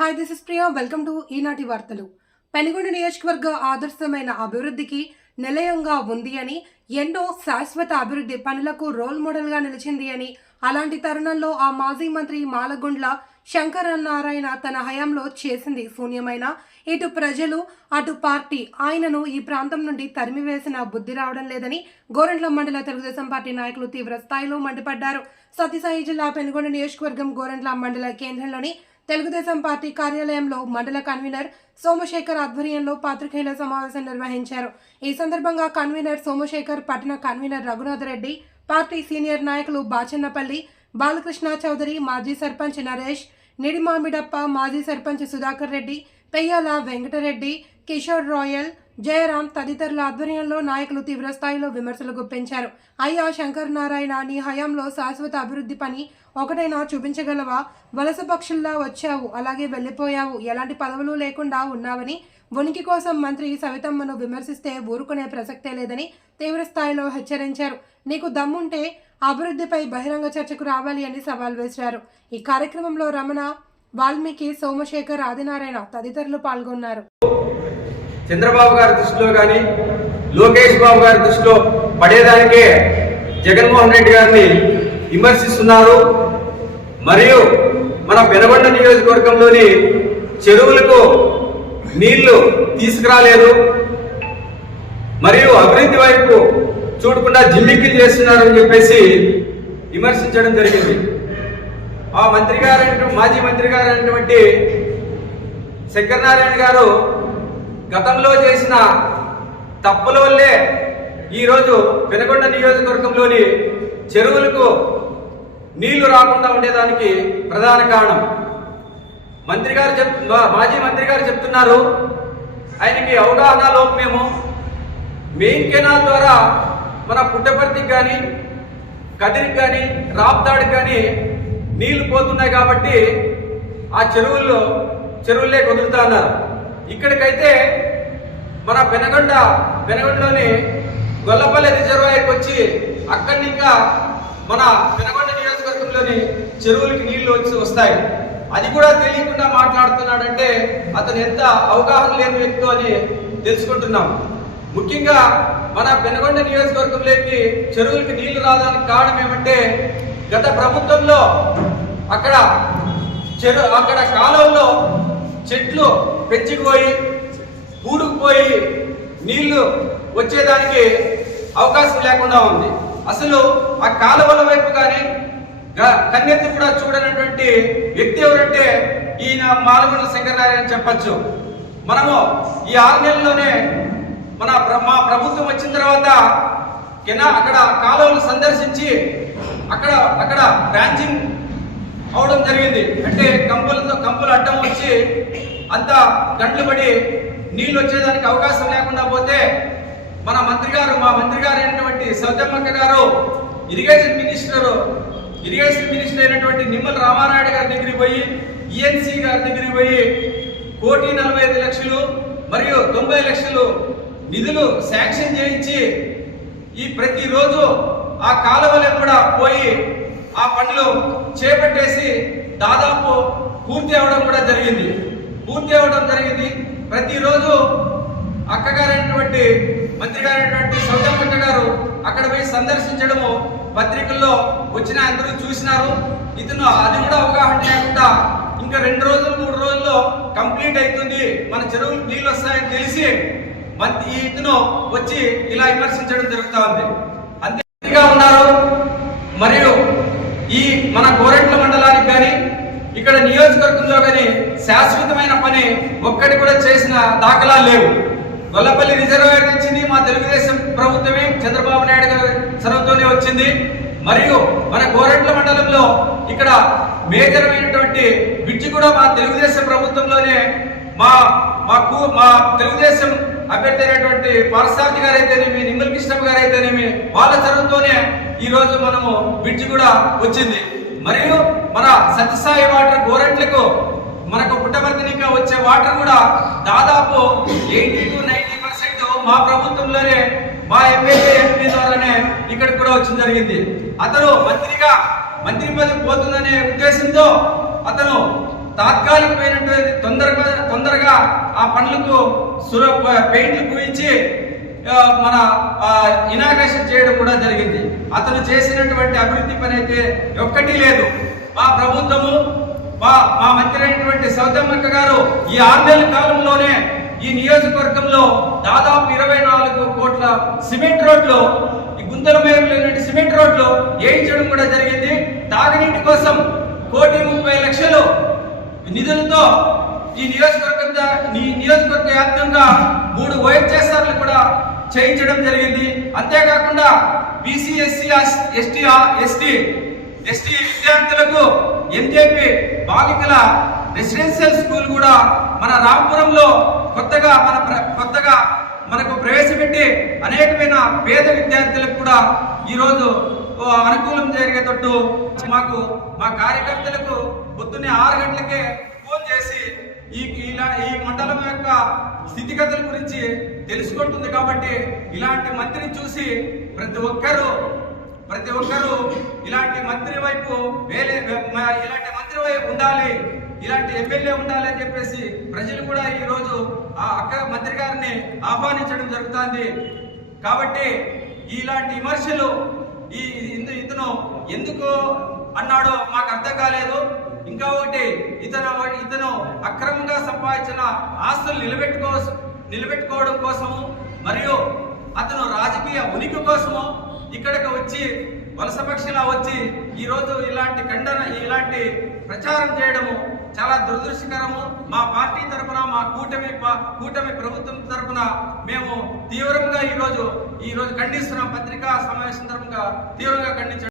Hi this is Priya welcome to ఈనాటి వార్తలు పెనుగొండ నియోజకవర్గ ఆదర్శమైన అభివృద్ధికి నిలయంగా ఉంది అని ఎన్నో శాశ్వత అభివృద్ధి పనులకు రోల్ మోడల్గా నిలిచింది అని అలాంటి తరుణంలో ఆ మాజీ మంత్రి మాలగుండ్ల శంకరనారాయణ తన హయాంలో చేసింది శూన్యమైన. ఇటు ప్రజలు అటు పార్టీ ఆయనను ఈ ప్రాంతం నుండి తరిమివేసిన బుద్ధి రావడం లేదని గోరంట్ల మండల తెలుగుదేశం పార్టీ నాయకులు తీవ్ర స్థాయిలో మండిపడ్డారు. సత్యసాయి జిల్లా పెనుగొండ నియోజకవర్గం గోరంట్ల మండల కేంద్రంలోని తెలుగుదేశం పార్టీ కార్యాలయంలో మండల కన్వీనర్ సోమశేఖర్ ఆధ్వర్యంలో పాత్రికేయుల సమావేశం నిర్వహించారు. ఈ సందర్భంగా కన్వీనర్ సోమశేఖర్ పట్టణ convener Raghunath Reddy party senior నాయకులు బాచన్నపల్లి బాలకృష్ణ చౌదరి మాజీ సర్పంచ్ నరేష్ నిడిమామిడప్ప మాజీ సర్పంచ్ సుధాకర్ రెడ్డి పెయ్యాల వెంకటరెడ్డి కిషోర్ రాయల్ జయరాం తదితరుల ఆధ్వర్యంలో నాయకులు తీవ్రస్థాయిలో విమర్శలు గుప్పించారు. అయ్యా శంకర్ నారాయణ నీ హయాంలో శాశ్వత అభివృద్ధి పని ఒకటైనా చూపించగలవా? వలస పక్షుల్లా వచ్చావు అలాగే వెళ్ళిపోయావు. ఎలాంటి పదవులు లేకుండా ఉన్నావని ఉనికి కోసం మంత్రి సవితమ్మను విమర్శిస్తే ఊరుకునే ప్రసక్తే లేదని తీవ్రస్థాయిలో హెచ్చరించారు. నీకు దమ్ముంటే అభివృద్ధిపై బహిరంగ చర్చకు రావాలి అని సవాల్ వేశారు. ఈ కార్యక్రమంలో రమణ వాల్మీకి సోమశేఖర్ ఆదినారాయణ తదితరులు పాల్గొన్నారు. చంద్రబాబు గారి దృష్టిలో కానీ లోకేష్ బాబు గారి దృష్టిలో పడేదానికే జగన్మోహన్ రెడ్డి గారిని విమర్శిస్తున్నారు. మరియు మన పెనగొండ నియోజకవర్గంలోని చెరువులకు నీళ్ళు తీసుకురాలేదు. మరియు అభివృద్ధి వైపు చూడకుండా జిమ్మిక్కులు చేస్తున్నారని చెప్పేసి విమర్శించడం జరిగింది. ఆ మంత్రి గారు మాజీ మంత్రి గారు అయినటువంటి శంకరనారాయణ గారు గతంలో చేసిన తప్పుల వల్లే ఈరోజు పెనగొండ నియోజకవర్గంలోని చెరువులకు నీళ్ళు రాకుండా ఉండేదానికి ప్రధాన కారణం. మంత్రి గారు చెప్ మాజీ మంత్రి గారు చెప్తున్నారు ఆయనకి అవగాహన లోపమేమో మెయిన్ కెనాల్ ద్వారా మన పుట్టపర్తికి కానీ కదిరికి కానీ రాప్తాడికి కానీ నీళ్ళు పోతున్నాయి కాబట్టి ఆ చెరువుల్లో చెరువులే కుదురుతా అన్నారు. ఇక్కడికైతే మన పెనగొండ పెనగొండలోని గొల్లపల్లి రిజర్వాయర్కి వచ్చి అక్కడి ఇంకా మన పెనగొండ నియోజకవర్గంలోని చెరువులకి నీళ్ళు వచ్చి వస్తాయి. అది కూడా తెలియకుండా మాట్లాడుతున్నాడంటే అతను ఎంత అవగాహన లేని వ్యక్తి అని తెలుసుకుంటున్నాం. ముఖ్యంగా మన పెనగొండ నియోజకవర్గంలోకి చెరువులకి నీళ్ళు రావడానికి కారణం ఏమంటే గత ప్రభుత్వంలో అక్కడ చెరు అక్కడ కాలువల్లో చెట్లు పెంచిపోయి పూడుకుపోయి నీళ్ళు వచ్చేదానికి అవకాశం లేకుండా ఉంది. అసలు ఆ కాలువల వైపు కానీ కన్నెత్తి కూడా చూడనటువంటి వ్యక్తి ఎవరంటే ఈయన మాలగొండ శంకరనారాయణ చెప్పచ్చు. మనము ఈ ఆరు నెలల్లోనే మన మా ప్రభుత్వం వచ్చిన తర్వాత కెనా అక్కడ కాలువలు సందర్శించి అక్కడ అక్కడ బ్రాంచింగ్ అవడం జరిగింది. అంటే కంపులతో కంపులు అడ్డం వచ్చి అంతా గంటలు పడి నీళ్ళు వచ్చేదానికి అవకాశం లేకుండా పోతే మన మంత్రి గారు మా మంత్రి గారు అయినటువంటి సౌతమ్మక్క గారు ఇరిగేషన్ మినిస్టర్ ఇరిగేషన్ మినిస్టర్ అయినటువంటి నిమ్మల రామారాయుడు గారి దగ్గరికి పోయి ఈఎన్సీ గారి దగ్గరికి పోయి కోటి నలభై ఐదు లక్షలు మరియు తొంభై లక్షలు నిధులు శాంక్షన్ చేయించి ఈ ప్రతిరోజు ఆ కాలువలు కూడా పోయి ఆ పనులు చేపట్టేసి దాదాపు పూర్తి అవడం కూడా జరిగింది. పూర్తి అవడం జరిగింది. ప్రతిరోజు అక్కగారైనటువంటి మంత్రి గారైనటువంటి సౌజమ్మక్క గారు అక్కడ పోయి సందర్శించడము. పత్రికల్లో వచ్చిన అందరూ చూసినారు. ఇతను అది కూడా అవగాహన లేకుండా ఇంకా రెండు రోజులు మూడు రోజుల్లో కంప్లీట్ అవుతుంది. మన చెరువు నీళ్ళు వస్తాయని తెలిసి మంత్రి ఇతను వచ్చి ఇలా విమర్శించడం జరుగుతూ ఉంది. అంతేగా ఉన్నారు. మరియు ఈ మన కోరెట్ల ఇక్కడ నియోజకవర్గంలో కానీ శాశ్వతమైన పని ఒక్కటి కూడా చేసిన దాఖలా లేవు. గొల్లపల్లి రిజర్వాయర్ వచ్చింది మా తెలుగుదేశం ప్రభుత్వమే చంద్రబాబు నాయుడు గారి చొరవతోనే వచ్చింది. మరియు మన కోరెట్ల మండలంలో ఇక్కడ మేజర్ అయినటువంటి బ్రిడ్జి కూడా మా తెలుగుదేశం ప్రభుత్వంలోనే మా మాకు మా తెలుగుదేశం అభ్యర్థి అయినటువంటి పారసారథి గారు అయితేనేమి నిమ్మల కృష్ణమ్మ గారు అయితేనేమి వాళ్ళ చొరవతోనే ఈరోజు మనము బ్రిడ్జి కూడా వచ్చింది. మరియు మన సత్యసాయి వాటర్ గోరెంట్లకు మనకు పుట్టవర్తినిగా వచ్చే వాటర్ కూడా దాదాపు ఎయిటీ టు నైన్టీ పర్సెంట్ మా ప్రభుత్వంలోనే మా ఎమ్మెల్యే ఎంపీ ద్వారానే ఇక్కడ కూడా వచ్చింది జరిగింది. అతను మంత్రిగా మంత్రి పదవి పోతుందనే ఉద్దేశంతో అతను తాత్కాలికమైనటువంటి తొందరగా తొందరగా ఆ పనులకు సుర పెయింట్లు పూయించి మన ఇనాగ్రేషన్ చేయడం కూడా జరిగింది. అతను చేసినటువంటి అభివృద్ధి పని అయితే ఒక్కటి లేదు. మా ప్రభుత్వము మా మా మంత్రి అయినటువంటి సౌతమ్మక్క గారు ఈ ఆరు కాలంలోనే ఈ నియోజకవర్గంలో దాదాపు ఇరవై నాలుగు కోట్ల సిమెంట్ రోడ్లు ఈ గుంతల లేనటువంటి సిమెంట్ రోడ్లు వేయించడం కూడా జరిగింది. తాగునీటి కోసం కోటి ముప్పై లక్షలు నిధులతో ఈ నియోజకవర్గం ఈ నియోజకవర్గ వ్యాప్తంగా మూడు వైఎస్ఆర్లు కూడా చేయించడం జరిగింది. అంతేకాకుండా BC SC ST ST ST విద్యార్థులకు ఎంజేపీ బాలికల రెసిడెన్షియల్ స్కూల్ కూడా మన రాంపురంలో కొత్తగా మన ప్ర- కొత్తగా మనకు ప్రవేశపెట్టి అనేకమైన పేద విద్యార్థులకు కూడా ఈరోజు ఓ అనుకూలం జరిగేటట్టు మాకు మా కార్యకర్తలకు పొద్దున్నే ఆరు గంటలకే ఈ ఇలా ఈ మండలం యొక్క స్థితిగతుల గురించి తెలుసుకుంటుంది కాబట్టి ఇలాంటి మంత్రిని చూసి ప్రతి ఒక్కరూ ప్రతి ఒక్కరూ ఇలాంటి మంత్రి వైపు వేలే ఇలాంటి మంత్రి వైపు ఉండాలి ఇలాంటి ఎమ్మెల్యే ఉండాలి అని చెప్పేసి ప్రజలు కూడా ఈ రోజు ఆ అక్క మంత్రి గారిని ఆహ్వానించడం జరుగుతుంది. కాబట్టి ఇలాంటి విమర్శలు ఈ ఇందు- ఇతను ఎందుకు అన్నాడో మాకు అర్థం కాలేదు. ఇంకా ఒకటి ఇతను ఇతను అక్రమంగా సంపాదించిన ఆస్తులు నిలబెట్టుకో నిలబెట్టుకోవడం కోసము మరియు అతను రాజకీయ ఉనికి కోసము ఇక్కడికి వచ్చి వలస పక్షిలా వచ్చి ఈరోజు ఇలాంటి ఖండన ఇలాంటి ప్రచారం చేయడము చాలా దురదృష్టకరము. మా పార్టీ తరఫున మా కూటమి కూటమి ప్రభుత్వం తరఫున మేము తీవ్రంగా ఈరోజు ఈరోజు ఈ రోజు ఖండిస్తున్నాం. పత్రికా సమావేశం తరఫుగా తీవ్రంగా ఖండించడం